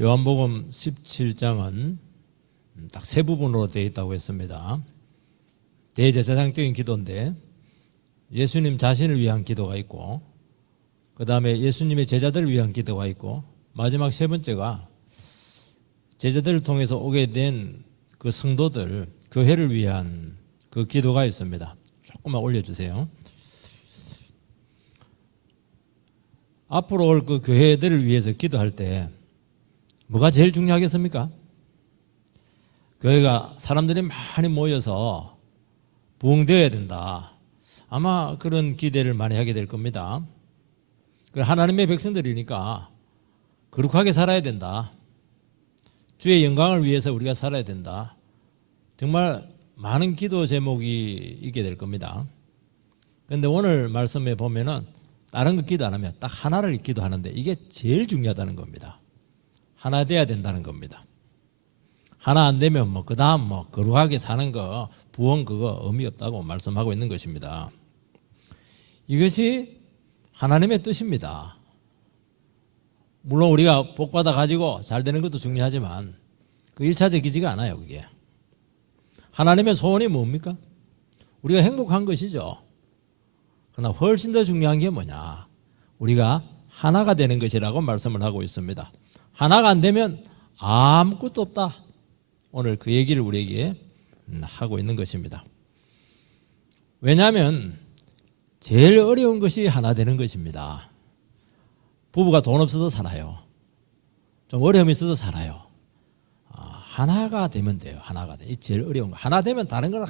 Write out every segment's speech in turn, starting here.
요한복음 17장은 딱 세 부분으로 되어 있다고 했습니다. 대제사장적인 기도인데 예수님 자신을 위한 기도가 있고, 그 다음에 예수님의 제자들을 위한 기도가 있고, 마지막 세 번째가 제자들을 통해서 오게 된 그 성도들, 교회를 위한 그 기도가 있습니다. 조금만 올려주세요. 앞으로 올 그 교회들을 위해서 기도할 때 뭐가 제일 중요하겠습니까? 교회가 사람들이 많이 모여서 부흥되어야 된다. 아마 그런 기대를 많이 하게 될 겁니다. 하나님의 백성들이니까 거룩하게 살아야 된다. 주의 영광을 위해서 우리가 살아야 된다. 정말 많은 기도 제목이 있게 될 겁니다. 그런데 오늘 말씀에 보면은 다른 거 기도 안 하면 딱 하나를 기도하는데 이게 제일 중요하다는 겁니다. 하나 돼야 된다는 겁니다. 하나 안 되면 그 다음 거룩하게 사는 거, 부흥 그거 의미 없다고 말씀하고 있는 것입니다. 이것이 하나님의 뜻입니다. 물론 우리가 복받아 가지고 잘 되는 것도 중요하지만 그 1차적이지가 않아요. 그게 하나님의 소원이 뭡니까? 우리가 행복한 것이죠. 그러나 훨씬 더 중요한 게 뭐냐? 우리가 하나가 되는 것이라고 말씀을 하고 있습니다. 하나가 안 되면 아무것도 없다. 오늘 그 얘기를 우리에게 하고 있는 것입니다. 왜냐하면 제일 어려운 것이 하나 되는 것입니다. 부부가 돈 없어도 살아요. 좀 어려움이 있어도 살아요. 하나가 되면 돼요. 하나가 돼. 이 제일 어려운 거. 하나 되면 다른 건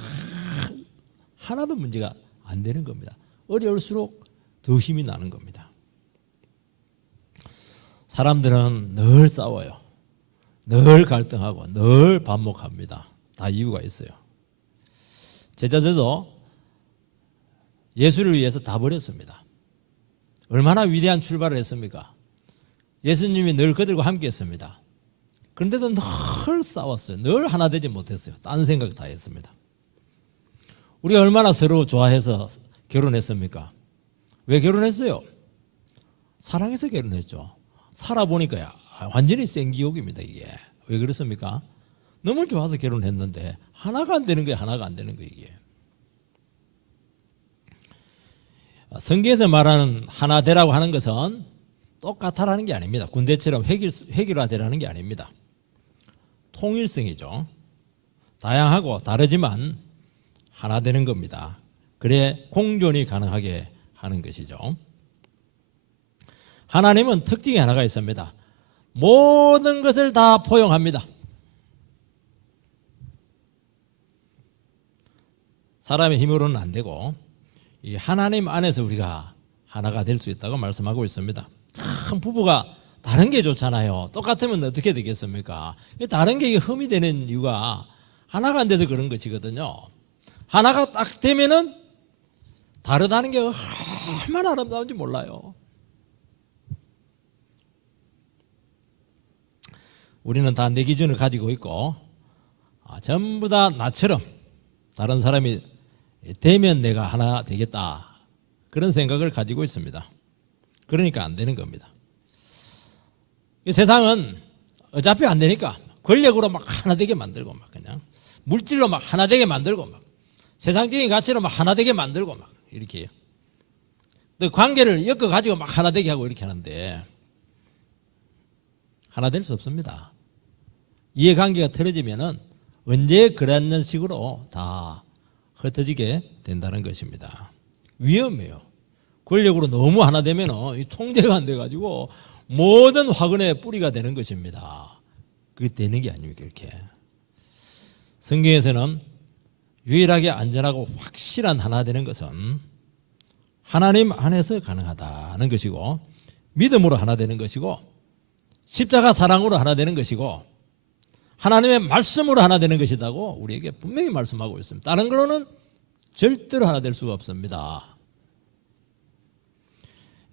하나도 문제가 안 되는 겁니다. 어려울수록 더 힘이 나는 겁니다. 사람들은 늘 싸워요. 늘 갈등하고 늘 반목합니다. 다 이유가 있어요. 제자들도 예수를 위해서 다 버렸습니다. 얼마나 위대한 출발을 했습니까? 예수님이 늘 그들과 함께 했습니다. 그런데도 늘 싸웠어요. 늘 하나 되지 못했어요. 딴 생각 다 했습니다. 우리가 얼마나 서로 좋아해서 결혼했습니까? 왜 결혼했어요? 사랑해서 결혼했죠. 살아보니까 완전히 생기욕입니다. 이게 왜 그렇습니까? 너무 좋아서 결혼했는데 하나가 안 되는 거예요. 하나가 안 되는 거예요. 이게 성경에서 말하는 하나 되라고 하는 것은 똑같아라는 게 아닙니다. 군대처럼 획일화되라는 게 아닙니다. 통일성이죠. 다양하고 다르지만 하나 되는 겁니다. 그래 공존이 가능하게 하는 것이죠. 하나님은 특징이 하나가 있습니다. 모든 것을 다 포용합니다. 사람의 힘으로는 안 되고 이 하나님 안에서 우리가 하나가 될 수 있다고 말씀하고 있습니다. 참 부부가 다른 게 좋잖아요. 똑같으면 어떻게 되겠습니까? 다른 게 흠이 되는 이유가 하나가 안 돼서 그런 것이거든요. 하나가 딱 되면은 다르다는 게 얼마나 아름다운지 몰라요. 우리는 다 내 기준을 가지고 있고 전부 다 나처럼 다른 사람이 되면 내가 하나 되겠다. 그런 생각을 가지고 있습니다. 그러니까 안 되는 겁니다. 이 세상은 어차피 안 되니까 권력으로 막 하나 되게 만들고 막 그냥 물질로 막 하나 되게 만들고 막 세상적인 가치로 막 하나 되게 만들고 막 이렇게 해요. 또 관계를 엮어 가지고 막 하나 되게 하고 이렇게 하는데 하나 될 수 없습니다. 이해관계가 틀어지면은 언제 그런 식으로 다 흩어지게 된다는 것입니다. 위험해요. 권력으로 너무 하나 되면은 이 통제가 안 돼 가지고 모든 화근의 뿌리가 되는 것입니다. 그게 되는 게 아닙니까? 이렇게 성경에서는 유일하게 안전하고 확실한 하나 되는 것은 하나님 안에서 가능하다는 것이고 믿음으로 하나 되는 것이고 십자가 사랑으로 하나 되는 것이고 하나님의 말씀으로 하나 되는 것이라고 우리에게 분명히 말씀하고 있습니다. 다른 걸로는 절대로 하나 될 수가 없습니다.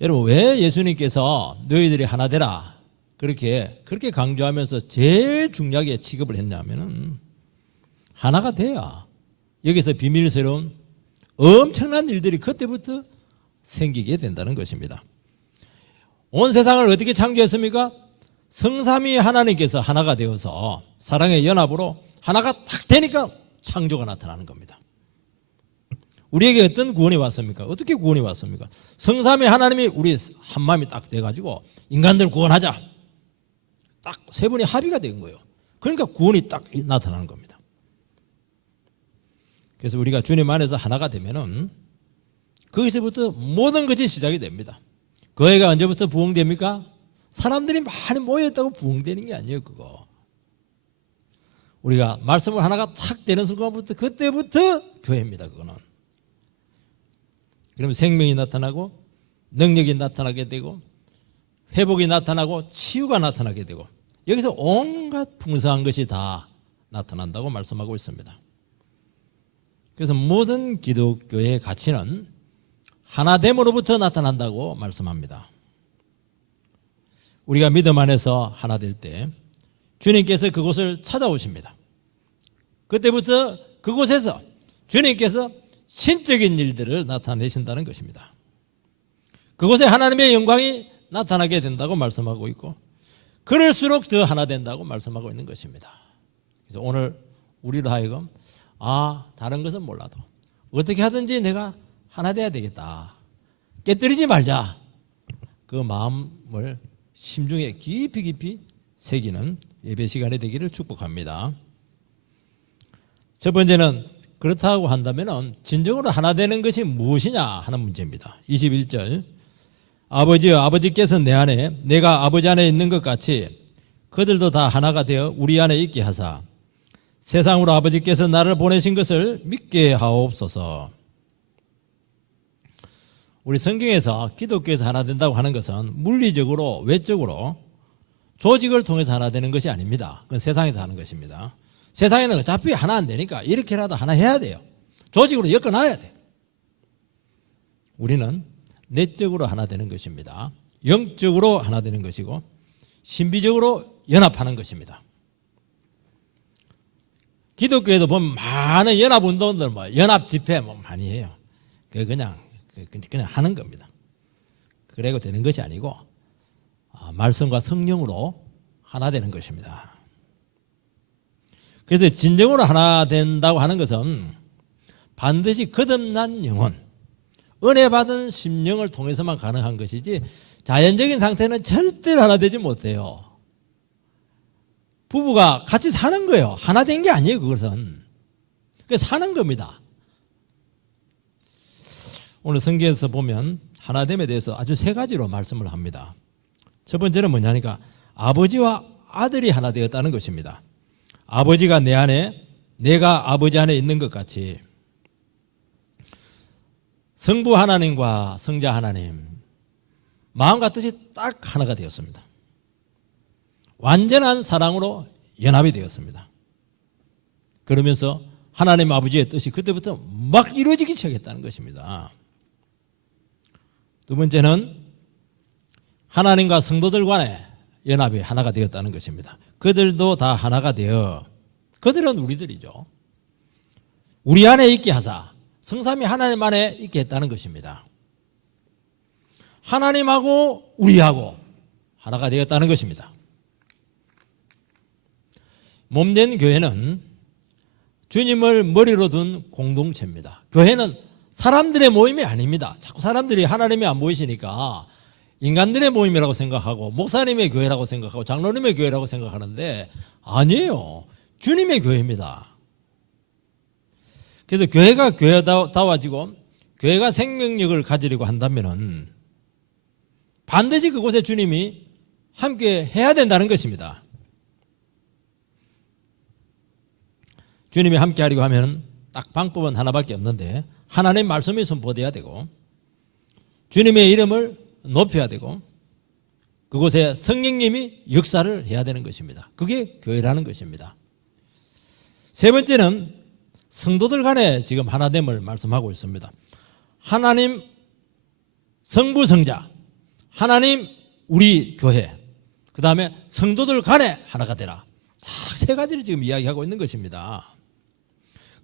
여러분 왜 예수님께서 너희들이 하나 되라 그렇게 강조하면서 제일 중요하게 취급을 했냐면은 하나가 돼야 여기서 비밀스러운 엄청난 일들이 그때부터 생기게 된다는 것입니다. 온 세상을 어떻게 창조했습니까? 성삼위 하나님께서 하나가 되어서 사랑의 연합으로 하나가 탁 되니까 창조가 나타나는 겁니다. 우리에게 어떤 구원이 왔습니까? 어떻게 구원이 왔습니까? 성삼위 하나님이 우리 한마음이 딱 돼가지고 인간들 구원하자. 딱 세 분이 합의가 된 거예요. 그러니까 구원이 딱 나타나는 겁니다. 그래서 우리가 주님 안에서 하나가 되면은 거기서부터 모든 것이 시작이 됩니다. 교회가 언제부터 부흥됩니까? 사람들이 많이 모였다고 부흥되는 게 아니에요. 그거 우리가 말씀을 하나가 탁 되는 순간부터 그때부터 교회입니다. 그거는. 그러면 생명이 나타나고 능력이 나타나게 되고 회복이 나타나고 치유가 나타나게 되고 여기서 온갖 풍성한 것이 다 나타난다고 말씀하고 있습니다. 그래서 모든 기독교의 가치는 하나됨으로부터 나타난다고 말씀합니다. 우리가 믿음 안에서 하나 될 때 주님께서 그곳을 찾아오십니다. 그때부터 그곳에서 주님께서 신적인 일들을 나타내신다는 것입니다. 그곳에 하나님의 영광이 나타나게 된다고 말씀하고 있고 그럴수록 더 하나 된다고 말씀하고 있는 것입니다. 그래서 오늘 우리로 하여금 다른 것은 몰라도 어떻게 하든지 내가 하나 돼야 되겠다. 깨뜨리지 말자. 그 마음을 심중에 깊이 새기는 예배 시간이 되기를 축복합니다. 첫 번째는 그렇다고 한다면 진정으로 하나 되는 것이 무엇이냐 하는 문제입니다. 21절 아버지여 아버지께서 내 안에 내가 아버지 안에 있는 것 같이 그들도 다 하나가 되어 우리 안에 있게 하사 세상으로 아버지께서 나를 보내신 것을 믿게 하옵소서. 우리 성경에서 기독교에서 하나 된다고 하는 것은 물리적으로 외적으로 조직을 통해서 하나 되는 것이 아닙니다. 그건 세상에서 하는 것입니다. 세상에는 어차피 하나 안 되니까 이렇게라도 하나 해야 돼요. 조직으로 엮어놔야 돼. 우리는 내적으로 하나 되는 것입니다. 영적으로 하나 되는 것이고 신비적으로 연합하는 것입니다. 기독교에도 보면 많은 연합운동들 연합 집회 많이 해요. 그냥 하는 겁니다. 그래도 되는 것이 아니고 말씀과 성령으로 하나 되는 것입니다. 그래서 진정으로 하나 된다고 하는 것은 반드시 거듭난 영혼, 은혜 받은 심령을 통해서만 가능한 것이지 자연적인 상태는 절대로 하나 되지 못해요. 부부가 같이 사는 거예요. 하나 된 게 아니에요. 그것은. 그래서 사는 겁니다. 오늘 성경에서 보면 하나됨에 대해서 아주 세 가지로 말씀을 합니다. 첫 번째는 뭐냐니까 아버지와 아들이 하나 되었다는 것입니다. 아버지가 내 안에 내가 아버지 안에 있는 것 같이 성부 하나님과 성자 하나님 마음과 뜻이 딱 하나가 되었습니다. 완전한 사랑으로 연합이 되었습니다. 그러면서 하나님 아버지의 뜻이 그때부터 막 이루어지기 시작했다는 것입니다. 두 번째는 하나님과 성도들 간의 연합이 하나가 되었다는 것입니다. 그들도 다 하나가 되어 그들은 우리들이죠. 우리 안에 있게 하사 성삼위 하나님 안에 있게 했다는 것입니다. 하나님하고 우리하고 하나가 되었다는 것입니다. 몸된 교회는 주님을 머리로 둔 공동체입니다. 교회는 사람들의 모임이 아닙니다. 자꾸 사람들이 하나님이 안 보이시니까 인간들의 모임이라고 생각하고 목사님의 교회라고 생각하고 장로님의 교회라고 생각하는데 아니에요. 주님의 교회입니다. 그래서 교회가 교회다워지고 교회가 생명력을 가지려고 한다면 반드시 그곳에 주님이 함께 해야 된다는 것입니다. 주님이 함께 하려고 하면 딱 방법은 하나밖에 없는데 하나님 말씀이 선포돼야 되고 주님의 이름을 높여야 되고 그곳에 성령님이 역사를 해야 되는 것입니다. 그게 교회라는 것입니다. 세 번째는 성도들 간에 지금 하나됨을 말씀하고 있습니다. 하나님 성부 성자 하나님 우리 교회 그 다음에 성도들 간에 하나가 되라. 딱 세 가지를 지금 이야기하고 있는 것입니다.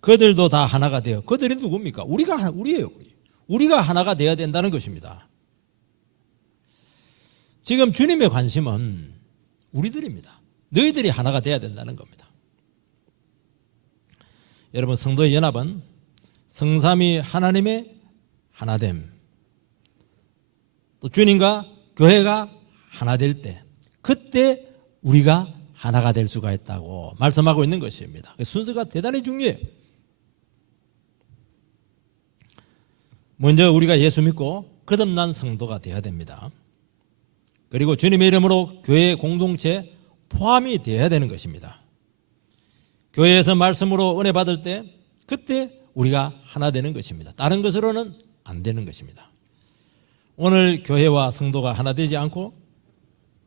그들도 다 하나가 되어 그들이 누굽니까? 우리예요. 우리가 하나가 되어야 된다는 것입니다. 지금 주님의 관심은 우리들입니다. 너희들이 하나가 돼야 된다는 겁니다. 여러분, 성도의 연합은 성삼위 하나님의 하나됨, 또 주님과 교회가 하나 될 때, 그때 우리가 하나가 될 수가 있다고 말씀하고 있는 것입니다. 순서가 대단히 중요해요. 먼저 우리가 예수 믿고 거듭난 성도가 되어야 됩니다. 그리고 주님의 이름으로 교회 공동체에 포함이 되어야 되는 것입니다. 교회에서 말씀으로 은혜 받을 때 그때 우리가 하나 되는 것입니다. 다른 것으로는 안 되는 것입니다. 오늘 교회와 성도가 하나 되지 않고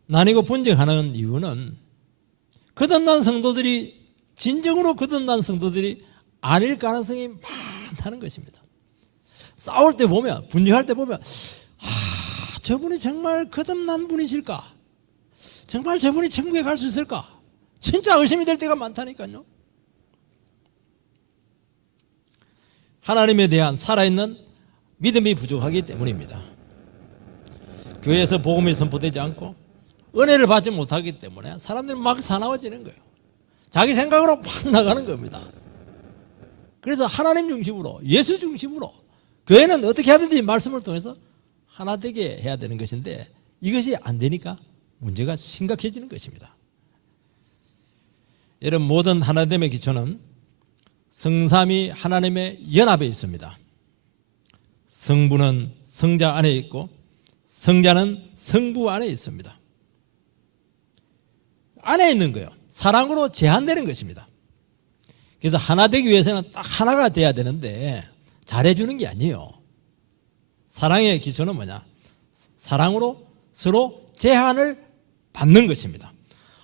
나뉘고 분쟁하는 이유는 거듭난 성도들이, 진정으로 거듭난 성도들이 아닐 가능성이 많다는 것입니다. 싸울 때 보면, 분쟁할 때 보면, 저분이 정말 거듭난 분이실까? 정말 저분이 천국에 갈 수 있을까? 진짜 의심이 될 때가 많다니까요. 하나님에 대한 살아있는 믿음이 부족하기 때문입니다. 교회에서 복음이 선포되지 않고 은혜를 받지 못하기 때문에 사람들이 막 사나워지는 거예요. 자기 생각으로 막 나가는 겁니다. 그래서 하나님 중심으로, 예수 중심으로 교회는 어떻게 하든지 말씀을 통해서 하나 되게 해야 되는 것인데 이것이 안 되니까 문제가 심각해지는 것입니다. 여러분, 모든 하나됨의 기초는 성삼위 하나님의 연합에 있습니다. 성부는 성자 안에 있고 성자는 성부 안에 있습니다. 안에 있는 거예요. 사랑으로 제한되는 것입니다. 그래서 하나 되기 위해서는 딱 하나가 돼야 되는데 잘해주는 게 아니에요. 사랑의 기초는 뭐냐? 사랑으로 서로 제한을 받는 것입니다.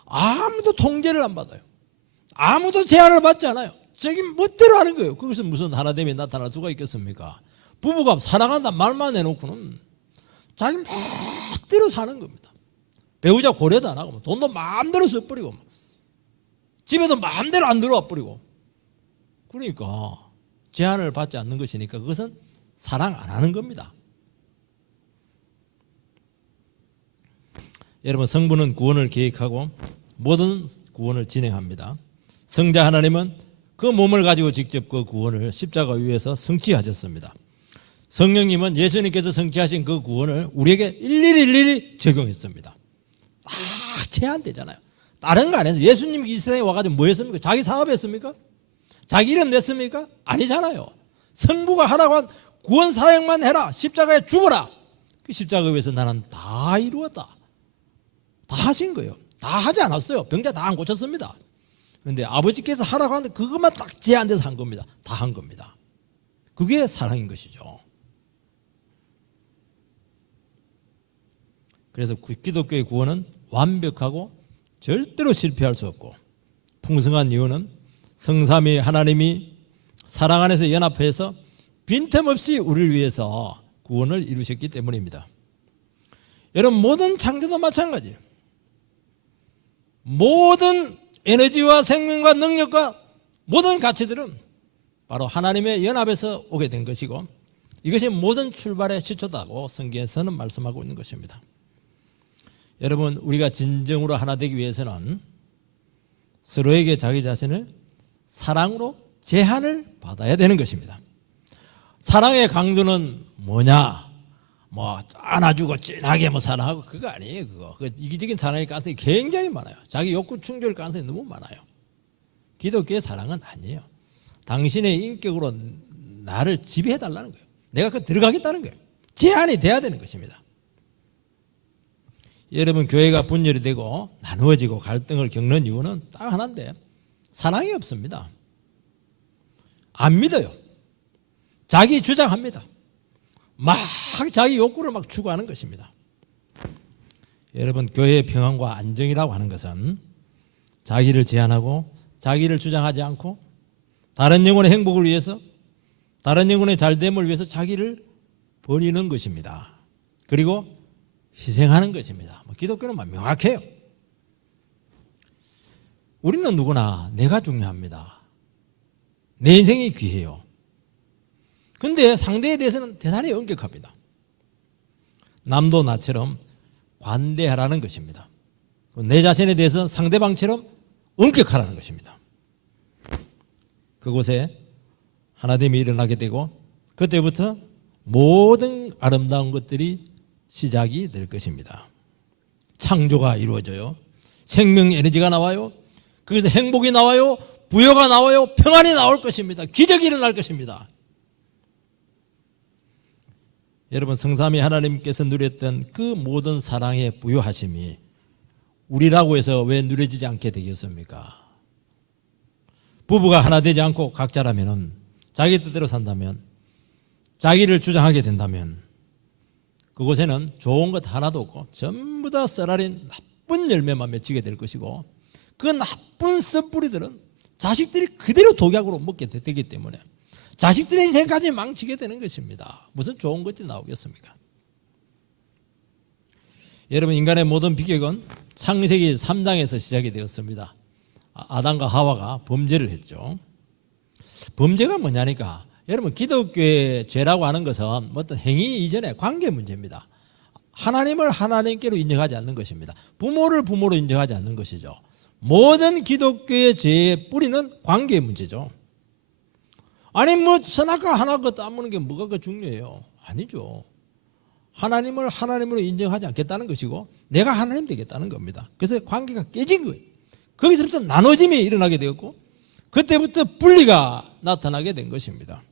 아무도 통제를 안 받아요. 아무도 제한을 받지 않아요. 자기 멋대로 하는 거예요. 그것은 무슨 하나됨이 나타날 수가 있겠습니까? 부부가 사랑한다 말만 해놓고는 자기 멋대로 사는 겁니다. 배우자 고려도 안 하고 돈도 마음대로 써버리고 집에도 마음대로 안 들어와 버리고, 그러니까 제한을 받지 않는 것이니까 그것은 사랑 안 하는 겁니다. 여러분, 성부는 구원을 계획하고 모든 구원을 진행합니다. 성자 하나님은 그 몸을 가지고 직접 그 구원을 십자가 위에서 성취하셨습니다. 성령님은 예수님께서 성취하신 그 구원을 우리에게 일일이 적용했습니다. 제한되잖아요. 다른 거 안 해서 예수님 이 세상에 와가지고 뭐 했습니까? 자기 사업했습니까? 자기 이름 냈습니까? 아니잖아요. 성부가 하라고 한 구원 사역만 해라. 십자가에 죽어라. 그 십자가 위에서 나는 다 이루었다. 다 하신 거예요. 다 하지 않았어요. 병자 다 안 고쳤습니다. 그런데 아버지께서 하라고 하는데 그것만 딱 제한돼서 한 겁니다. 다 한 겁니다. 그게 사랑인 것이죠. 그래서 기독교의 구원은 완벽하고 절대로 실패할 수 없고 풍성한 이유는 성삼위 하나님이 사랑 안에서 연합해서 빈틈없이 우리를 위해서 구원을 이루셨기 때문입니다. 여러분, 모든 창조도 마찬가지예요. 모든 에너지와 생명과 능력과 모든 가치들은 바로 하나님의 연합에서 오게 된 것이고 이것이 모든 출발의 시초다고 성경에서는 말씀하고 있는 것입니다. 여러분, 우리가 진정으로 하나 되기 위해서는 서로에게 자기 자신을 사랑으로 제한을 받아야 되는 것입니다. 사랑의 강도는 뭐냐? 안아주고 진하게 사랑하고 그거 아니에요. 그거 이기적인 사랑의 가능성이 굉장히 많아요. 자기 욕구 충족일 가능성이 너무 많아요. 기독교의 사랑은 아니에요. 당신의 인격으로 나를 지배해달라는 거예요. 내가 그 들어가겠다는 거예요. 제한이 돼야 되는 것입니다. 여러분, 교회가 분열이 되고 나누어지고 갈등을 겪는 이유는 딱 하나인데 사랑이 없습니다. 안 믿어요. 자기 주장합니다. 막 자기 욕구를 막 추구하는 것입니다. 여러분, 교회의 평안과 안정이라고 하는 것은 자기를 제한하고 자기를 주장하지 않고 다른 영혼의 행복을 위해서, 다른 영혼의 잘됨을 위해서 자기를 버리는 것입니다. 그리고 희생하는 것입니다. 기독교는 명확해요. 우리는 누구나 내가 중요합니다. 내 인생이 귀해요. 그런데 상대에 대해서는 대단히 엄격합니다. 남도 나처럼 관대하라는 것입니다. 내 자신에 대해서 상대방처럼 엄격하라는 것입니다. 그곳에 하나됨이 일어나게 되고 그때부터 모든 아름다운 것들이 시작이 될 것입니다. 창조가 이루어져요. 생명 에너지가 나와요. 거기서 행복이 나와요. 부여가 나와요. 평안이 나올 것입니다. 기적이 일어날 것입니다. 여러분, 성삼위 하나님께서 누렸던 그 모든 사랑의 부여하심이 우리라고 해서 왜 누려지지 않게 되겠습니까? 부부가 하나 되지 않고 각자라면, 자기 뜻대로 산다면, 자기를 주장하게 된다면 그곳에는 좋은 것 하나도 없고 전부 다 썰어린 나쁜 열매만 맺히게 될 것이고, 그 나쁜 쓴뿌리들은 자식들이 그대로 독약으로 먹게 되기 때문에 자식들의 인생까지 망치게 되는 것입니다. 무슨 좋은 것이 나오겠습니까? 여러분, 인간의 모든 비극은 창세기 3장에서 시작이 되었습니다. 아담과 하와가 범죄를 했죠. 범죄가 뭐냐니까, 여러분, 기독교의 죄라고 하는 것은 어떤 행위 이전에 관계 문제입니다. 하나님을 하나님께로 인정하지 않는 것입니다. 부모를 부모로 인정하지 않는 것이죠. 모든 기독교의 죄의 뿌리는 관계의 문제죠. 아니 뭐 선악과 하나가 따무는 게 뭐가 그 중요해요? 아니죠. 하나님을 하나님으로 인정하지 않겠다는 것이고 내가 하나님 되겠다는 겁니다. 그래서 관계가 깨진 거예요. 거기서부터 나눠짐이 일어나게 되었고 그때부터 분리가 나타나게 된 것입니다.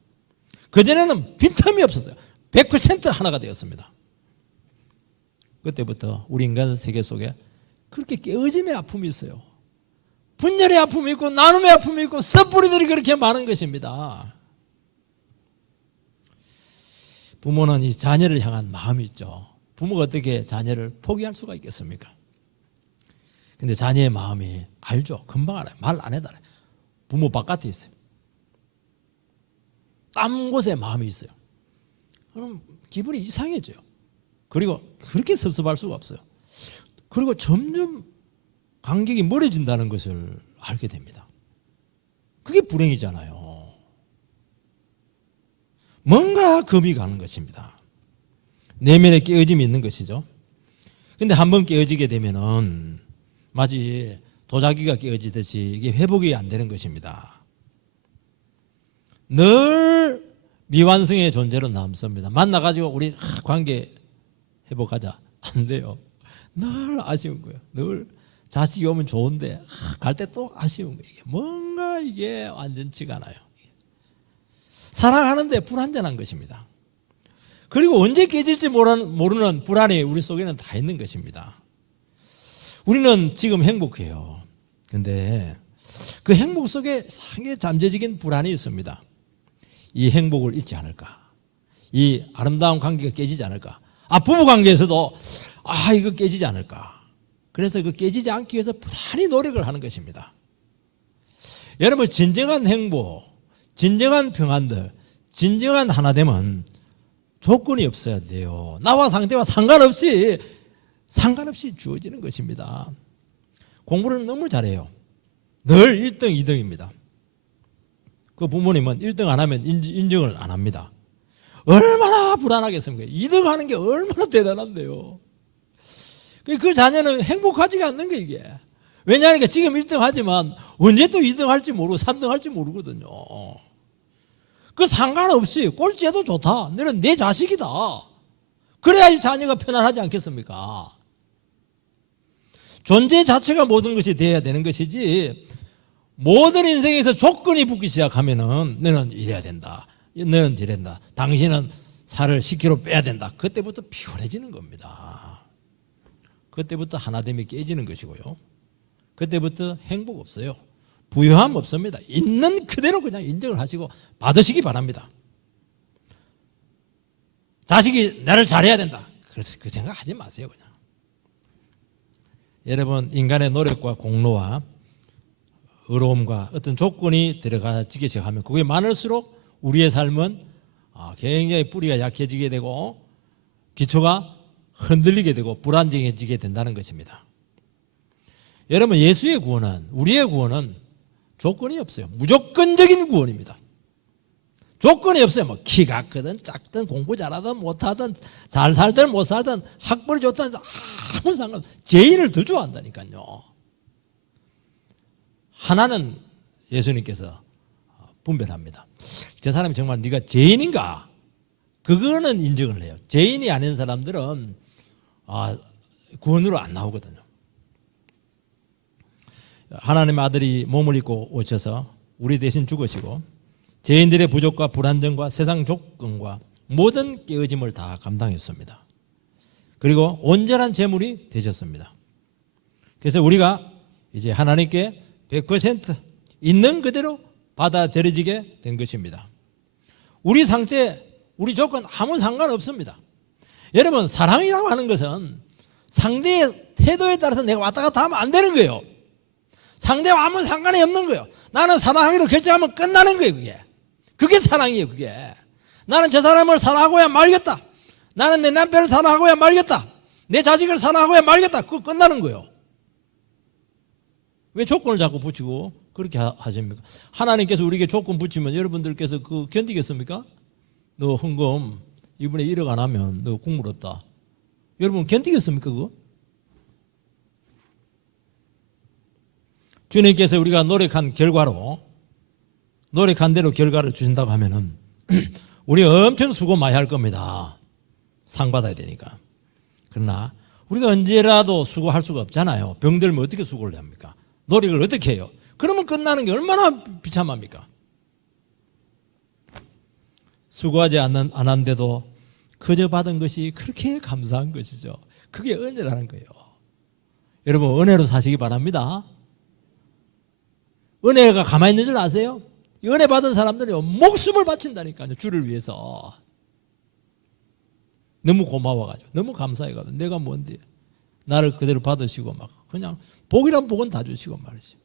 그전에는 빈틈이 없었어요. 100% 하나가 되었습니다. 그때부터 우리 인간 세계 속에 그렇게 깨어짐의 아픔이 있어요. 분열의 아픔이 있고 나눔의 아픔이 있고 섣뿌리들이 그렇게 많은 것입니다. 부모는 이 자녀를 향한 마음이 있죠. 부모가 어떻게 자녀를 포기할 수가 있겠습니까? 근데 자녀의 마음이 알죠. 금방 알아요. 말 안 해도 알아요. 부모 바깥에 있어요. 딴 곳에 마음이 있어요. 그럼 기분이 이상해져요. 그리고 그렇게 섭섭할 수가 없어요. 그리고 점점 간격이 멀어진다는 것을 알게 됩니다. 그게 불행이잖아요. 뭔가 금이 가는 것입니다. 내면에 깨어짐이 있는 것이죠. 근데 한번 깨어지게 되면은 마치 도자기가 깨어지듯이 이게 회복이 안 되는 것입니다. 늘 미완성의 존재로 남습니다. 만나가지고 우리 관계 회복하자. 안 돼요. 늘 아쉬운 거예요. 늘 자식이 오면 좋은데 갈 때 또 아쉬운 거예요. 뭔가 이게 완전치가 않아요. 사랑하는데 불완전한 것입니다. 그리고 언제 깨질지 모르는 불안이 우리 속에는 다 있는 것입니다. 우리는 지금 행복해요. 근데 그 행복 속에 상당히 잠재적인 불안이 있습니다. 이 행복을 잃지 않을까? 이 아름다운 관계가 깨지지 않을까? 부부 관계에서도 이거 깨지지 않을까? 그래서 그 깨지지 않기 위해서 부단히 노력을 하는 것입니다. 여러분, 진정한 행복, 진정한 평안들, 진정한 하나됨은 조건이 없어야 돼요. 나와 상대와 상관없이 주어지는 것입니다. 공부를 너무 잘해요. 늘 1등, 2등입니다. 그 부모님은 1등 안 하면 인정을 안 합니다. 얼마나 불안하겠습니까? 2등 하는 게 얼마나 대단한데요. 그 자녀는 행복하지가 않는 게 이게. 왜냐하니까 지금 1등 하지만 언제 또 2등 할지 모르고 3등 할지 모르거든요. 그 상관없이 꼴찌해도 좋다. 너는 내 자식이다. 그래야 이 자녀가 편안하지 않겠습니까? 존재 자체가 모든 것이 되어야 되는 것이지, 모든 인생에서 조건이 붙기 시작하면은 너는 이래야 된다. 너는 이런다. 당신은 살을 10kg 빼야 된다. 그때부터 피곤해지는 겁니다. 그때부터 하나됨이 깨지는 것이고요. 그때부터 행복 없어요. 부유함 없습니다. 있는 그대로 그냥 인정을 하시고 받으시기 바랍니다. 자식이 나를 잘해야 된다. 그래서 그 생각 하지 마세요. 그냥. 여러분, 인간의 노력과 공로와 의로움과 어떤 조건이 들어가지기 시작하면 그게 많을수록 우리의 삶은 굉장히 뿌리가 약해지게 되고 기초가 흔들리게 되고 불안정해지게 된다는 것입니다. 여러분, 예수의 구원은, 우리의 구원은 조건이 없어요. 무조건적인 구원입니다. 조건이 없어요. 뭐 키가 크든 작든 공부 잘하든 못하든 잘 살든 못 살든 학벌이 좋다든 아무 상관. 죄인을 더 좋아한다니까요. 하나는 예수님께서 분별합니다. 저 사람이 정말 네가 죄인인가? 그거는 인정을 해요. 죄인이 아닌 사람들은 구원으로 안 나오거든요. 하나님의 아들이 몸을 입고 오셔서 우리 대신 죽으시고 죄인들의 부족과 불안정과 세상 조건과 모든 깨어짐을 다 감당했습니다. 그리고 온전한 제물이 되셨습니다. 그래서 우리가 이제 하나님께 100% 있는 그대로 받아들여지게 된 것입니다. 우리 상태, 우리 조건 아무 상관없습니다. 여러분, 사랑이라고 하는 것은 상대의 태도에 따라서 내가 왔다 갔다 하면 안 되는 거예요. 상대와 아무 상관이 없는 거예요. 나는 사랑하기로 결정하면 끝나는 거예요. 그게 사랑이에요. 그게. 나는 저 사람을 사랑하고야 말겠다. 나는 내 남편을 사랑하고야 말겠다. 내 자식을 사랑하고야 말겠다. 그거 끝나는 거예요. 왜 조건을 자꾸 붙이고 그렇게 하십니까? 하나님께서 우리에게 조건 붙이면 여러분들께서 그거 견디겠습니까? 너 헌금 이번에 1억 안 하면 너 국물 없다. 여러분 견디겠습니까 그거? 주님께서 우리가 노력한 결과로 노력한 대로 결과를 주신다고 하면은 우리 엄청 수고 많이 할 겁니다. 상 받아야 되니까. 그러나 우리가 언제라도 수고할 수가 없잖아요. 병 들면 어떻게 수고를 합니까? 노력을 어떻게 해요? 그러면 끝나는 게 얼마나 비참합니까? 수고하지 않았는데도 그저 받은 것이 그렇게 감사한 것이죠. 그게 은혜라는 거예요. 여러분 은혜로 사시기 바랍니다. 은혜가 가만히 있는 줄 아세요? 은혜 받은 사람들이 목숨을 바친다니까요. 주를 위해서. 너무 고마워가지고 너무 감사해가지고 내가 뭔데 나를 그대로 받으시고 막 그냥 복이란 복은 다 주시고 말이지.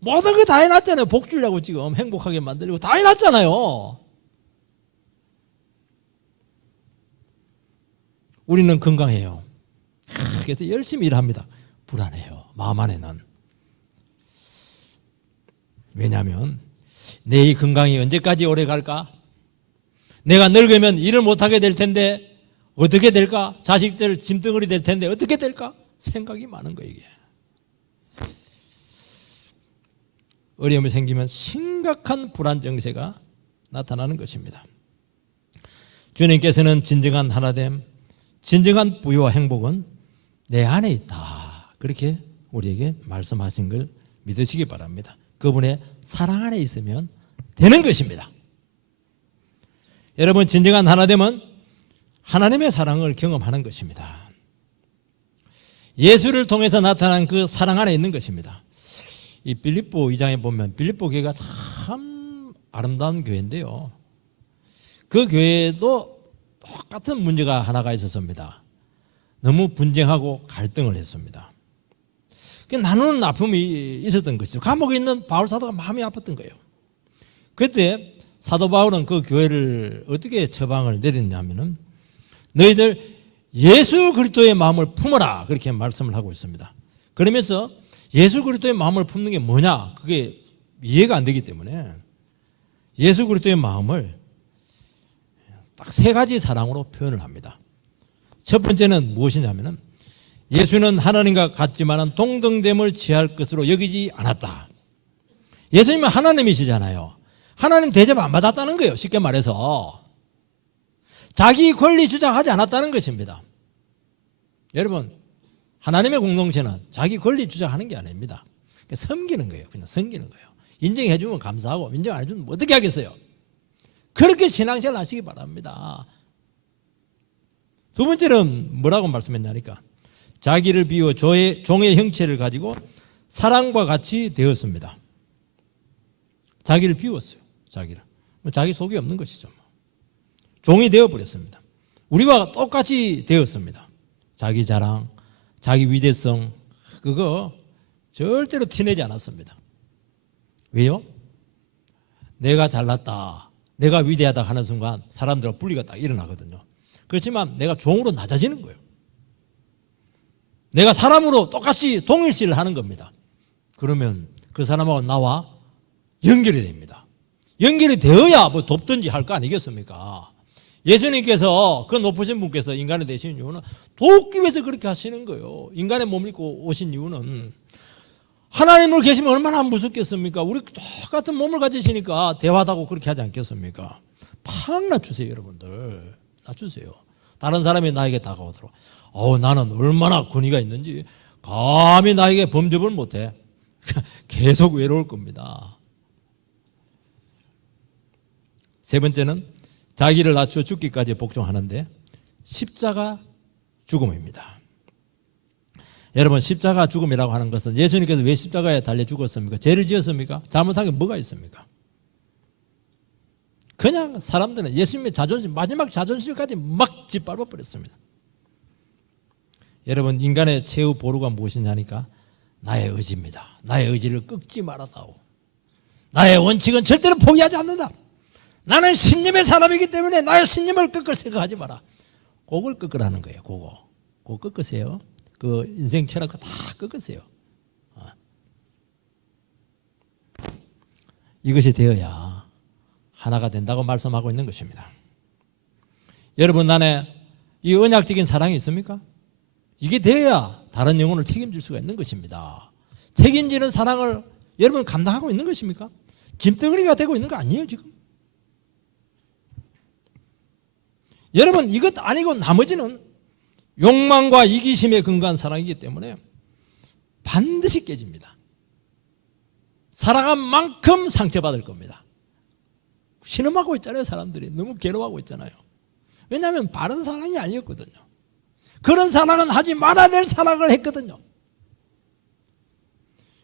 모든 거 다 해놨잖아요. 복 주려고 지금 행복하게 만들고 다 해놨잖아요. 우리는 건강해요. 그래서 열심히 일합니다. 불안해요. 마음 안에는. 왜냐하면 내 이 건강이 언제까지 오래 갈까? 내가 늙으면 일을 못하게 될 텐데 어떻게 될까? 자식들 짐덩어리 될 텐데 어떻게 될까? 생각이 많은 거예요. 이게. 어려움이 생기면 심각한 불안 증세가 나타나는 것입니다. 주님께서는 진정한 하나됨, 진정한 부유와 행복은 내 안에 있다. 그렇게 우리에게 말씀하신 걸 믿으시기 바랍니다. 그분의 사랑 안에 있으면 되는 것입니다. 여러분 진정한 하나됨은 하나님의 사랑을 경험하는 것입니다. 예수를 통해서 나타난 그 사랑 안에 있는 것입니다. 이 빌립보 2장에 보면 빌립보 교회가 참 아름다운 교회인데요. 그 교회도 똑같은 문제가 하나가 있었습니다. 너무 분쟁하고 갈등을 했습니다. 나누는 아픔이 있었던 것이죠. 감옥에 있는 바울 사도가 마음이 아팠던 거예요. 그때 사도 바울은 그 교회를 어떻게 처방을 내렸냐면은 너희들 예수 그리스도의 마음을 품어라 그렇게 말씀을 하고 있습니다. 그러면서 예수 그리스도의 마음을 품는 게 뭐냐? 그게 이해가 안 되기 때문에 예수 그리스도의 마음을 딱 세 가지 사랑으로 표현을 합니다. 첫 번째는 무엇이냐면은 예수는 하나님과 같지만은 동등됨을 취할 것으로 여기지 않았다. 예수님은 하나님이시잖아요. 하나님 대접 안 받았다는 거예요. 쉽게 말해서 자기 권리 주장하지 않았다는 것입니다. 여러분 하나님의 공동체는 자기 권리 주장하는 게 아닙니다. 섬기는 거예요. 그냥 섬기는 거예요. 인정해 주면 감사하고 인정 안 해주면 어떻게 하겠어요? 그렇게 신앙생활 하시기 바랍니다. 두 번째는 뭐라고 말씀했냐니까 자기를 비워 종의 형체를 가지고 사람과 같이 되었습니다. 자기를 비웠어요. 자기 속이 없는 것이죠. 종이 되어버렸습니다. 우리와 똑같이 되었습니다. 자기 자랑, 자기 위대성 그거 절대로 티내지 않았습니다. 왜요? 내가 잘났다, 내가 위대하다 하는 순간 사람들과 분리가 딱 일어나거든요. 그렇지만 내가 종으로 낮아지는 거예요. 내가 사람으로 똑같이 동일시를 하는 겁니다. 그러면 그 사람하고 나와 연결이 됩니다. 연결이 되어야 뭐 돕든지 할 거 아니겠습니까? 예수님께서 그 높으신 분께서 인간이 되신 이유는 돕기 위해서 그렇게 하시는 거예요. 인간의 몸을 입고 오신 이유는 하나님으로 계시면 얼마나 무섭겠습니까? 우리 똑같은 몸을 가지시니까 대화하고 그렇게 하지 않겠습니까? 팍 낮추세요, 여러분들. 낮추세요. 다른 사람이 나에게 다가오도록. 나는 얼마나 권위가 있는지 감히 나에게 범접을 못해. 계속 외로울 겁니다. 세 번째는 자기를 낮추어 죽기까지 복종하는데 십자가 죽음입니다. 여러분, 십자가 죽음이라고 하는 것은 예수님께서 왜 십자가에 달려 죽었습니까? 죄를 지었습니까? 잘못한 게 뭐가 있습니까? 그냥 사람들은 예수님의 자존심, 마지막 자존심까지 막 짓밟아 버렸습니다. 여러분, 인간의 최후 보루가 무엇이냐니까 나의 의지입니다. 나의 의지를 꺾지 말아다오. 나의 원칙은 절대로 포기하지 않는다. 나는 신념의 사람이기 때문에 나의 신념을 꺾을 생각하지 마라. 그걸 꺾으라는 거예요. 그거 꺾으세요. 그 인생 철학 다 꺾으세요. 이것이 되어야 하나가 된다고 말씀하고 있는 것입니다. 여러분 안에 이 언약적인 사랑이 있습니까? 이게 되어야 다른 영혼을 책임질 수가 있는 것입니다. 책임지는 사랑을 여러분 감당하고 있는 것입니까? 짐덩어리가 되고 있는 거 아니에요 지금? 여러분, 이것 아니고 나머지는 욕망과 이기심에 근거한 사랑이기 때문에 반드시 깨집니다. 사랑한 만큼 상처받을 겁니다. 신음하고 있잖아요. 사람들이 너무 괴로워하고 있잖아요. 왜냐하면 바른 사랑이 아니었거든요. 그런 사랑은 하지 말아야 될 사랑을 했거든요.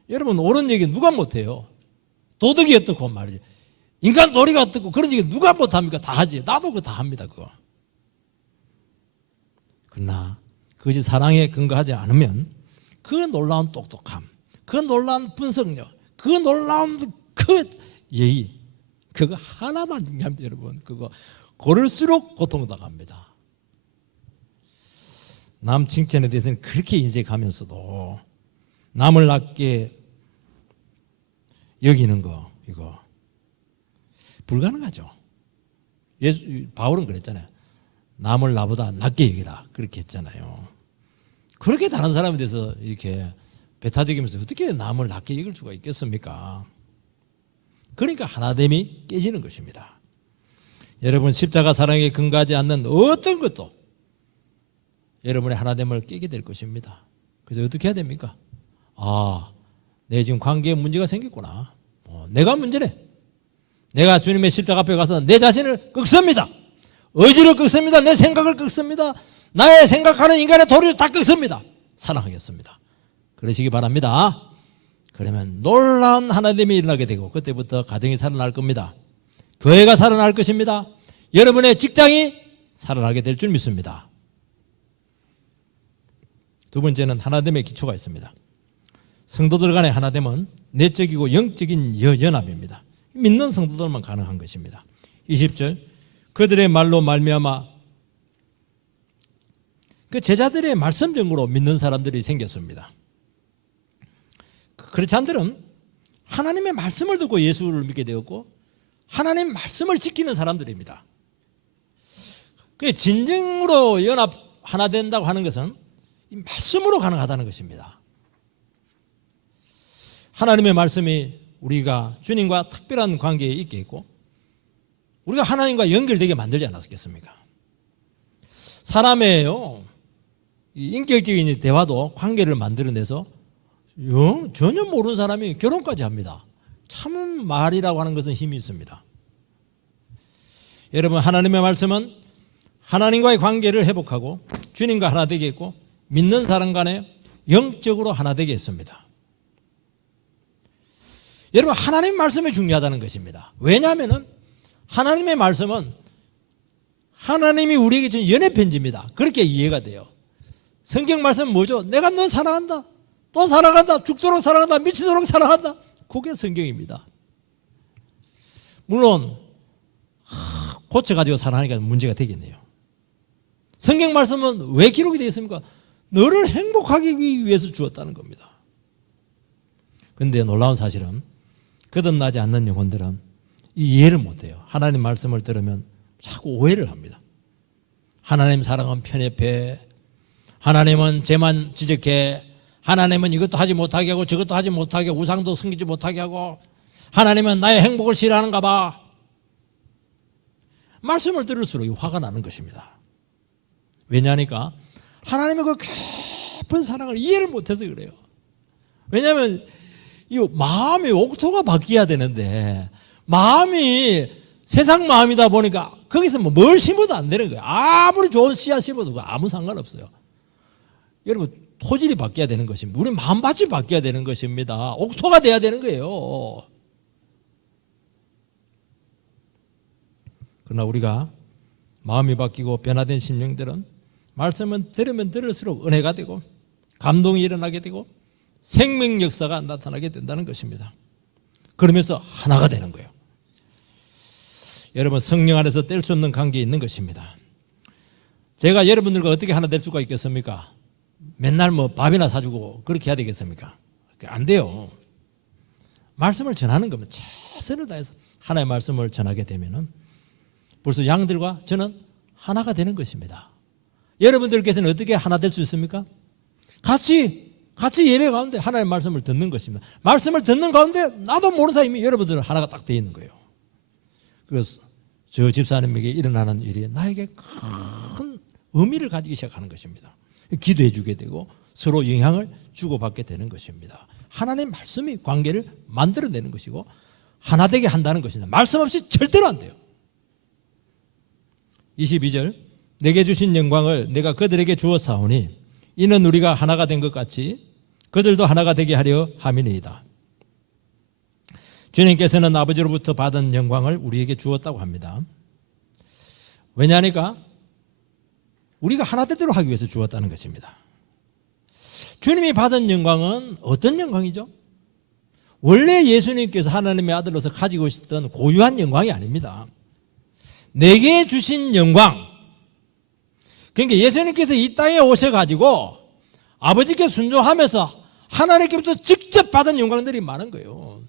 여러분, 옳은 얘기 누가 못해요? 도덕이 어떻고 말이지. 인간 도리가 어떻고 그런 얘기 누가 못합니까? 다 하지. 나도 그거 다 합니다. 그거. 그러나 그것이 사랑에 근거하지 않으면 그 놀라운 똑똑함, 그 놀라운 분석력, 그 놀라운 그 예의, 그거 하나도 안 중요합니다. 여러분, 그거 고를수록 고통당합니다. 남 칭찬에 대해서는 그렇게 인색하면서도 남을 낮게 여기는 거, 이거 불가능하죠. 바울은 그랬잖아요. 남을 나보다 낮게 여기라, 그렇게 했잖아요. 그렇게 다른 사람에 대해서 이렇게 배타적이면서 어떻게 남을 낮게 여길 수가 있겠습니까? 그러니까 하나됨이 깨지는 것입니다. 여러분, 십자가 사랑에 근거하지 않는 어떤 것도 여러분의 하나됨을 깨게 될 것입니다. 그래서 어떻게 해야 됩니까? 내 지금 관계에 문제가 생겼구나. 내가 문제래. 내가 주님의 십자가 앞에 가서 내 자신을 꺾습니다. 의지를 꺾습니다. 내 생각을 꺾습니다. 나의 생각하는 인간의 도리를 다 꺾습니다. 사랑하겠습니다. 그러시기 바랍니다. 그러면 놀라운 하나됨이 일어나게 되고 그때부터 가정이 살아날 겁니다. 교회가 살아날 것입니다. 여러분의 직장이 살아나게 될 줄 믿습니다. 두 번째는 하나됨의 기초가 있습니다. 성도들 간의 하나됨은 내적이고 영적인 연합입니다. 믿는 성도들만 가능한 것입니다. 20절, 그들의 말로 말미암아 그 제자들의 말씀 정으로 믿는 사람들이 생겼습니다. 그렇지 않들은 하나님의 말씀을 듣고 예수를 믿게 되었고 하나님 말씀을 지키는 사람들입니다. 그 진정으로 연합 하나 된다고 하는 것은 이 말씀으로 가능하다는 것입니다. 하나님의 말씀이 우리가 주님과 특별한 관계에 있게 있고 우리가 하나님과 연결되게 만들지 않았겠습니까? 사람의요, 인격적인 대화도 관계를 만들어내서 전혀 모르는 사람이 결혼까지 합니다. 참 말이라고 하는 것은 힘이 있습니다. 여러분, 하나님의 말씀은 하나님과의 관계를 회복하고 주님과 하나 되게 했고 믿는 사람 간에 영적으로 하나 되게 했습니다. 여러분, 하나님 말씀이 중요하다는 것입니다. 왜냐하면 하나님의 말씀은 하나님이 우리에게 준 연애 편지입니다. 그렇게 이해가 돼요. 성경 말씀은 뭐죠? 내가 너 사랑한다. 또 사랑한다. 죽도록 사랑한다. 미치도록 사랑한다. 그게 성경입니다. 물론 고쳐가지고 사랑하니까 문제가 되겠네요. 성경 말씀은 왜 기록이 되어 있습니까? 너를 행복하게 하기 위해서 주었다는 겁니다. 그런데 놀라운 사실은 거듭나지 않는 영혼들은 이해를 못해요. 하나님 말씀을 들으면 자꾸 오해를 합니다. 하나님 사랑은 편협해, 하나님은 죄만 지적해, 하나님은 이것도 하지 못하게 하고 저것도 하지 못하게 하고 우상도 섬기지 못하게 하고 하나님은 나의 행복을 싫어하는가 봐. 말씀을 들을수록 화가 나는 것입니다. 왜냐하니까 하나님의 그 깊은 사랑을 이해를 못해서 그래요. 왜냐하면 이 마음이 옥토가 바뀌어야 되는데 마음이 세상 마음이다 보니까 거기서 뭘 심어도 안 되는 거예요. 아무리 좋은 씨앗 심어도 아무 상관없어요. 여러분, 토질이 바뀌어야 되는 것입니다. 우리 마음밭이 바뀌어야 되는 것입니다. 옥토가 돼야 되는 거예요. 그러나 우리가 마음이 바뀌고 변화된 심령들은 말씀은 들으면 들을수록 은혜가 되고 감동이 일어나게 되고 생명 역사가 나타나게 된다는 것입니다. 그러면서 하나가 되는 거예요. 여러분, 성령 안에서 뗄 수 없는 관계에 있는 것입니다. 제가 여러분들과 어떻게 하나 될 수가 있겠습니까? 맨날 밥이나 사주고 그렇게 해야 되겠습니까? 안 돼요. 말씀을 전하는 거면 최선을 다해서 하나의 말씀을 전하게 되면은 벌써 양들과 저는 하나가 되는 것입니다. 여러분들께서는 어떻게 하나 될 수 있습니까? 같이 예배 가운데 하나님의 말씀을 듣는 것입니다. 말씀을 듣는 가운데 나도 모르는 사이에 이미 여러분들은 하나가 딱 되어 있는 거예요. 그래서 저 집사님에게 일어나는 일이 나에게 큰 의미를 가지기 시작하는 것입니다. 기도해 주게 되고 서로 영향을 주고받게 되는 것입니다. 하나님의 말씀이 관계를 만들어내는 것이고 하나 되게 한다는 것입니다. 말씀 없이 절대로 안 돼요. 22절, 내게 주신 영광을 내가 그들에게 주었사오니 이는 우리가 하나가 된 것 같이 그들도 하나가 되게 하려 함이니이다. 주님께서는 아버지로부터 받은 영광을 우리에게 주었다고 합니다. 왜냐하니까 우리가 하나 되도록 하기 위해서 주었다는 것입니다. 주님이 받은 영광은 어떤 영광이죠? 원래 예수님께서 하나님의 아들로서 가지고 있었던 고유한 영광이 아닙니다. 내게 주신 영광. 그러니까 예수님께서 이 땅에 오셔가지고 아버지께 순종하면서 하나님께부터 직접 받은 영광들이 많은 거예요.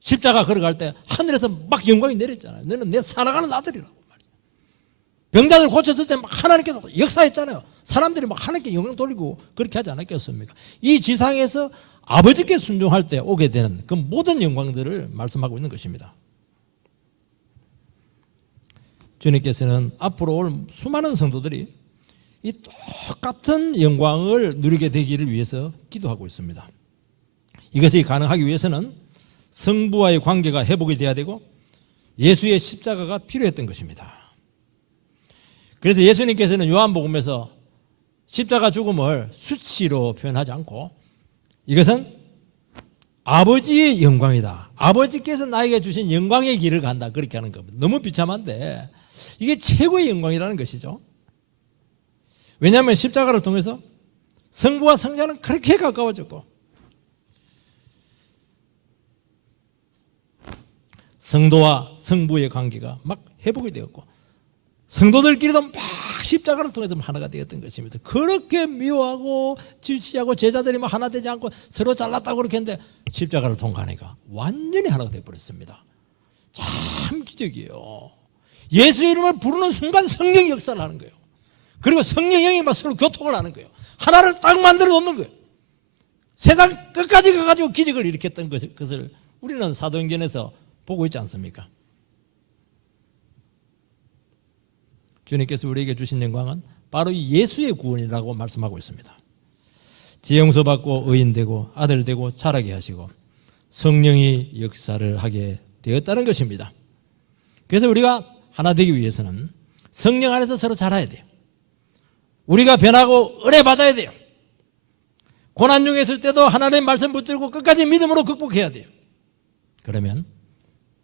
십자가 걸어갈 때 하늘에서 막 영광이 내렸잖아요. 너는 내 사랑하는 아들이라고 말이에요. 병자들 고쳤을 때 막 하나님께서 역사했잖아요. 사람들이 막 하나님께 영광 돌리고 그렇게 하지 않았겠습니까? 이 지상에서 아버지께 순종할 때 오게 되는 그 모든 영광들을 말씀하고 있는 것입니다. 주님께서는 앞으로 올 수많은 성도들이 이 똑같은 영광을 누리게 되기를 위해서 기도하고 있습니다. 이것이 가능하기 위해서는 성부와의 관계가 회복이 돼야 되고 예수의 십자가가 필요했던 것입니다. 그래서 예수님께서는 요한복음에서 십자가 죽음을 수치로 표현하지 않고 이것은 아버지의 영광이다. 아버지께서 나에게 주신 영광의 길을 간다. 그렇게 하는 겁니다. 너무 비참한데 이게 최고의 영광이라는 것이죠. 왜냐하면 십자가를 통해서 성부와 성자는 그렇게 가까워졌고 성도와 성부의 관계가 막 회복이 되었고 성도들끼리도 막 십자가를 통해서 하나가 되었던 것입니다. 그렇게 미워하고 질시하고 제자들이 막 하나 되지 않고 서로 잘났다고 그렇게 했는데 십자가를 통과하니까 완전히 하나가 되어버렸습니다. 참 기적이에요. 예수 이름을 부르는 순간 성령이 역사를 하는 거예요. 그리고 성령이 막 서로 교통을 하는 거예요. 하나를 딱 만들어 놓는 거예요. 세상 끝까지 가가지고 기적을 일으켰던 것을 우리는 사도행전에서 보고 있지 않습니까? 주님께서 우리에게 주신 영광은 바로 예수의 구원이라고 말씀하고 있습니다. 지형소 받고 의인되고 아들되고 자라게 하시고 성령이 역사를 하게 되었다는 것입니다. 그래서 우리가 하나 되기 위해서는 성령 안에서 서로 자라야 돼요. 우리가 변하고 은혜 받아야 돼요. 고난 중에 있을 때도 하나님의 말씀 붙들고 끝까지 믿음으로 극복해야 돼요. 그러면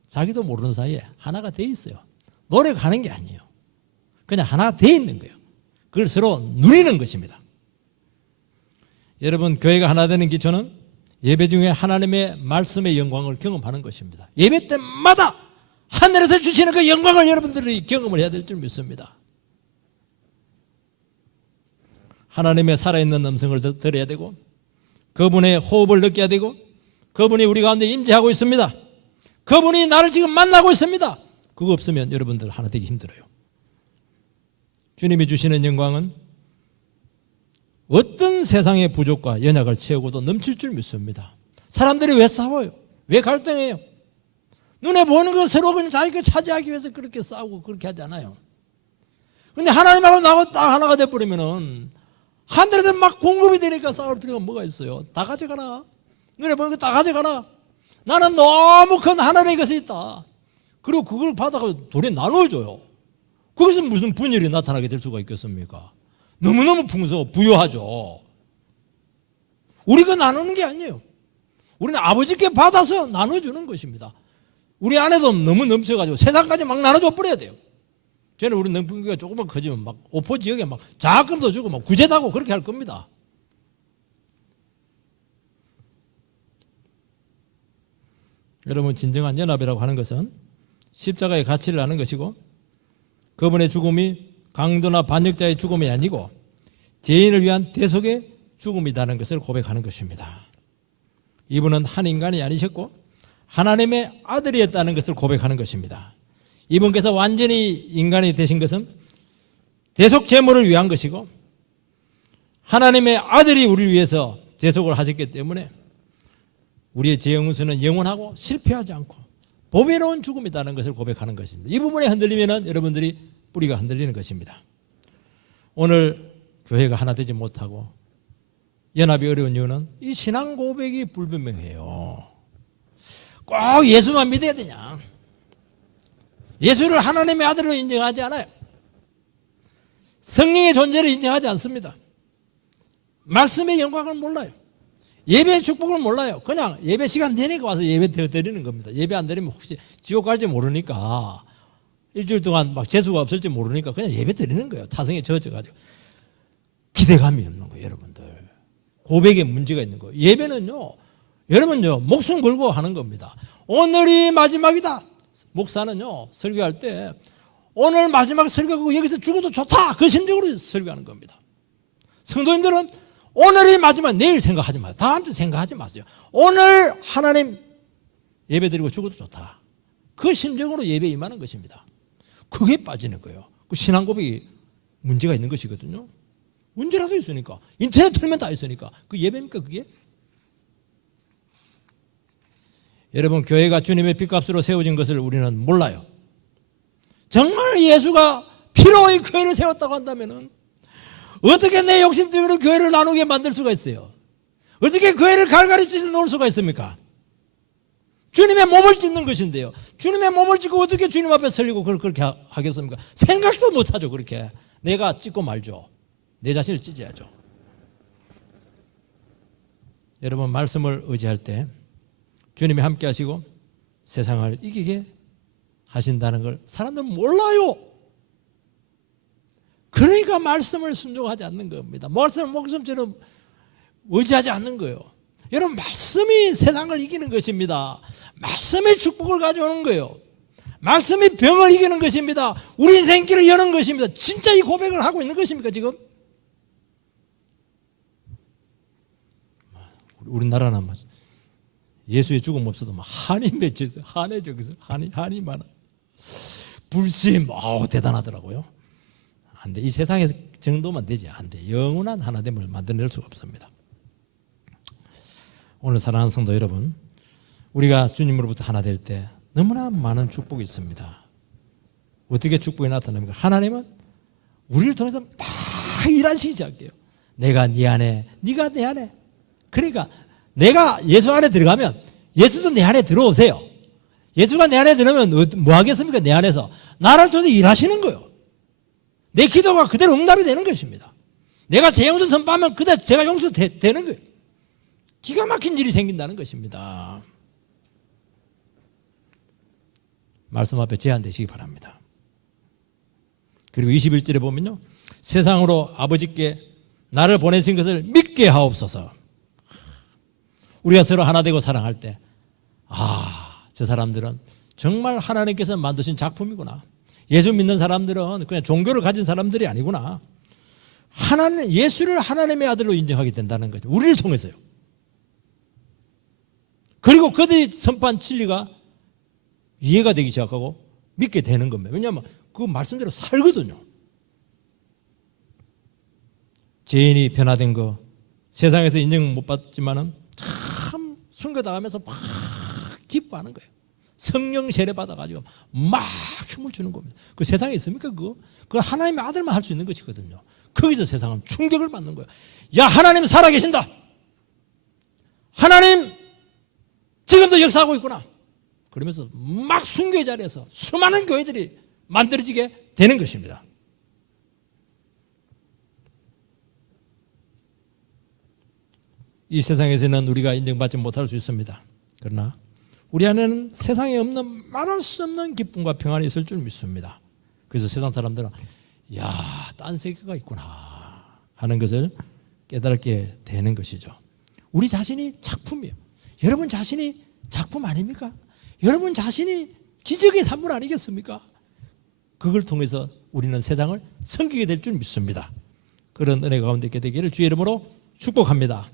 자기도 모르는 사이에 하나가 돼 있어요. 노력하는 게 아니에요. 그냥 하나 돼 있는 거예요. 그걸 서로 누리는 것입니다. 여러분, 교회가 하나 되는 기초는 예배 중에 하나님의 말씀의 영광을 경험하는 것입니다. 예배 때마다 하늘에서 주시는 그 영광을 여러분들이 경험을 해야 될 줄 믿습니다. 하나님의 살아있는 음성을 들어야 되고 그분의 호흡을 느껴야 되고 그분이 우리 가운데 임재하고 있습니다. 그분이 나를 지금 만나고 있습니다. 그거 없으면 여러분들 하나 되기 힘들어요. 주님이 주시는 영광은 어떤 세상의 부족과 연약을 채우고도 넘칠 줄 믿습니다. 사람들이 왜 싸워요? 왜 갈등해요? 눈에 보이는 거 서로 그냥 자기 거 차지하기 위해서 그렇게 싸우고 그렇게 하지 않아요. 근데 하나님하고 나하고 딱 하나가 돼버리면은 하늘에서 막 공급이 되니까 싸울 필요가 뭐가 있어요? 다 가져가라. 눈에 보이는 거 다 가져가라. 나는 너무 큰 하나님의 것이 있다. 그리고 그걸 받아가 둘이 나눠줘요. 거기서 무슨 분열이 나타나게 될 수가 있겠습니까? 너무너무 풍성하고 부유하죠. 우리가 나누는 게 아니에요. 우리는 아버지께 받아서 나눠주는 것입니다. 우리 안에도 너무 넘쳐가지고 세상까지 막 나눠줘 버려야 돼요. 저는 우리 능풍기가 조금만 커지면 막 오포 지역에 막 장학금도 주고 막 구제하고 그렇게 할 겁니다. 여러분, 진정한 연합이라고 하는 것은 십자가의 가치를 아는 것이고 그분의 죽음이 강도나 반역자의 죽음이 아니고 죄인을 위한 대속의 죽음이라는 것을 고백하는 것입니다. 이분은 한 인간이 아니셨고 하나님의 아들이었다는 것을 고백하는 것입니다. 이분께서 완전히 인간이 되신 것은 대속 제물을 위한 것이고 하나님의 아들이 우리를 위해서 대속을 하셨기 때문에 우리의 죄 용서는 영원하고 실패하지 않고 보배로운 죽음이라는 것을 고백하는 것입니다. 이 부분에 흔들리면 여러분들이 뿌리가 흔들리는 것입니다. 오늘 교회가 하나 되지 못하고 연합이 어려운 이유는 이 신앙 고백이 불분명해요. 꼭 예수만 믿어야 되냐? 예수를 하나님의 아들로 인정하지 않아요. 성령의 존재를 인정하지 않습니다. 말씀의 영광을 몰라요. 예배의 축복을 몰라요. 그냥 예배 시간 되니까 와서 예배 드리는 겁니다. 예배 안 드리면 혹시 지옥 갈지 모르니까 일주일 동안 막 재수가 없을지 모르니까 그냥 예배 드리는 거예요. 타성에 젖어가지고. 기대감이 없는 거예요, 여러분들. 고백에 문제가 있는 거예요. 예배는요, 여러분요, 목숨 걸고 하는 겁니다. 오늘이 마지막이다. 목사는요, 설교할 때 오늘 마지막 설교하고 여기서 죽어도 좋다. 그 심정으로 설교하는 겁니다. 성도님들은 오늘이 마지막, 내일 생각하지 마세요. 다음 주 생각하지 마세요. 오늘 하나님 예배 드리고 죽어도 좋다. 그 심정으로 예배 임하는 것입니다. 그게 빠지는 거예요. 그 신앙 고백이 문제가 있는 것이거든요. 문제라도 있으니까. 인터넷 틀면 다 있으니까. 그 예배입니까, 그게? 여러분, 교회가 주님의 핏값으로 세워진 것을 우리는 몰라요. 정말 예수가 피로 이 교회를 세웠다고 한다면은 어떻게 내 욕심 때문에 교회를 나누게 만들 수가 있어요? 어떻게 교회를 갈갈이 찢어 놓을 수가 있습니까? 주님의 몸을 찢는 것인데요. 주님의 몸을 찢고 어떻게 주님 앞에 설리고 그렇게 하겠습니까? 생각도 못하죠, 그렇게. 내가 찢고 말죠. 내 자신을 찢어야죠. 여러분, 말씀을 의지할 때 주님이 함께 하시고 세상을 이기게 하신다는 걸 사람들은 몰라요. 그러니까 말씀을 순종하지 않는 겁니다. 말씀을 목숨처럼 의지하지 않는 거예요. 여러분, 말씀이 세상을 이기는 것입니다. 말씀이 축복을 가져오는 거예요. 말씀이 병을 이기는 것입니다. 우리 인생길을 여는 것입니다. 진짜 이 고백을 하고 있는 것입니까, 지금? 우리나라는 예수의 죽음 없어도 한이 맺혀서 한에 저기서 한이 많아. 불심, 대단하더라고요. 안 돼. 이 세상에 정도만 되지 안 돼. 영원한 하나됨을 만들어낼 수가 없습니다. 오늘 사랑하는 성도 여러분, 우리가 주님으로부터 하나 될 때 너무나 많은 축복이 있습니다. 어떻게 축복이 나타납니까? 하나님은 우리를 통해서 막 일하시기 시작해요. 내가 네 안에, 네가 내 안에. 그러니까 내가 예수 안에 들어가면 예수도 내 안에 들어오세요. 예수가 내 안에 들어오면 뭐 하겠습니까? 내 안에서 나를 통해서 일하시는 거예요. 내 기도가 그대로 응답이 되는 것입니다. 내가 제 용서 선포하면 그대로 제가 용서되는 거예요. 기가 막힌 일이 생긴다는 것입니다. 말씀 앞에 제한되시기 바랍니다. 그리고 21절에 보면요, 세상으로 아버지께 나를 보내신 것을 믿게 하옵소서. 우리가 서로 하나 되고 사랑할 때, 저 사람들은 정말 하나님께서 만드신 작품이구나. 예수 믿는 사람들은 그냥 종교를 가진 사람들이 아니구나. 예수를 하나님의 아들로 인정하게 된다는 거죠. 우리를 통해서요. 그리고 그들이 선포한 진리가 이해가 되기 시작하고 믿게 되는 겁니다. 왜냐하면 그 말씀대로 살거든요. 죄인이 변화된 거 세상에서 인정 못 받지만은 참 순교당하면서 막 기뻐하는 거예요. 성령 세례 받아가지고 막 춤을 추는 겁니다. 그 세상에 있습니까? 그거 하나님의 아들만 할 수 있는 것이거든요. 거기서 세상은 충격을 받는 거예요. 야, 하나님 살아계신다. 하나님 지금도 역사하고 있구나. 그러면서 막 순교의 자리에서 수많은 교회들이 만들어지게 되는 것입니다. 이 세상에서는 우리가 인정받지 못할 수 있습니다. 그러나 우리 안에는 세상에 없는 말할 수 없는 기쁨과 평안이 있을 줄 믿습니다. 그래서 세상 사람들은 야, 딴 세계가 있구나 하는 것을 깨닫게 되는 것이죠. 우리 자신이 작품이에요. 여러분 자신이 작품 아닙니까? 여러분 자신이 기적의 산물 아니겠습니까? 그걸 통해서 우리는 세상을 섬기게 될 줄 믿습니다. 그런 은혜 가운데 있게 되기를 주의 이름으로 축복합니다.